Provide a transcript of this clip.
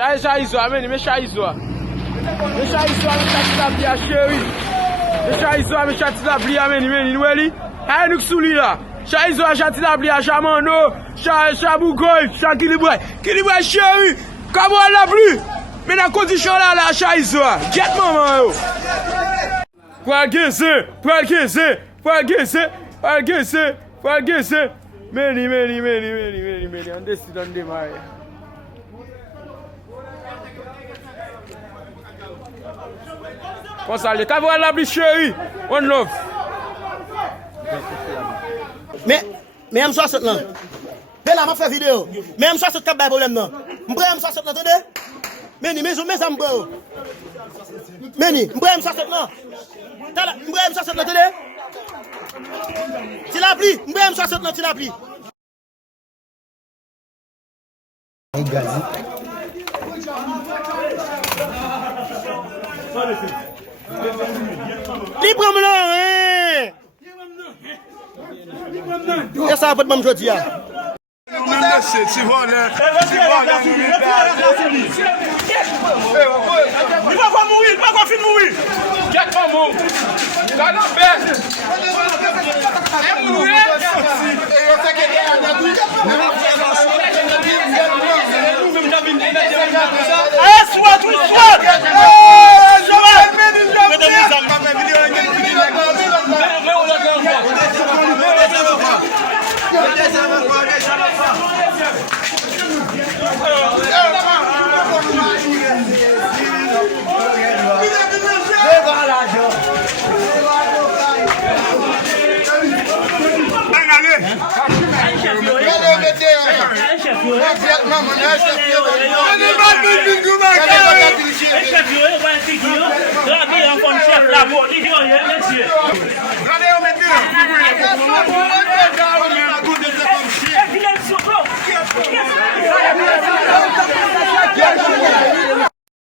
Chaizo, ameni, me chaizo. Me chaizo, me chati la bli a chéri. Me chaizo, me chati la bli ameni, meni, noueli. Aye nous souli là. Chaizo a chati la bli a chamando. Chabougol, chakiliboué. Kiliboué chéri. Comment elle la bli? Mais dans condition là, la Chaizo. Jet maman yo. Pour guesser. Meni, on décide, on démarre. Comme ça, le caveau la bli chéri. One love. Mais M60 là. Dès là, m'a fait vidéo. Mais M60 cap problème non. M'bré M60 là, attendez. Meni, mes amis m'bré. Meni, m'bré M60 là. M'bré M60 là, attendez. Tu l'as pris, m'bré M60 là, tu l'as pris. Libre là, hein. Et ça va pas de jodi. Il va pas mourir, il va pas finir mourir. Jet maman. Ça n'a pas. Maman,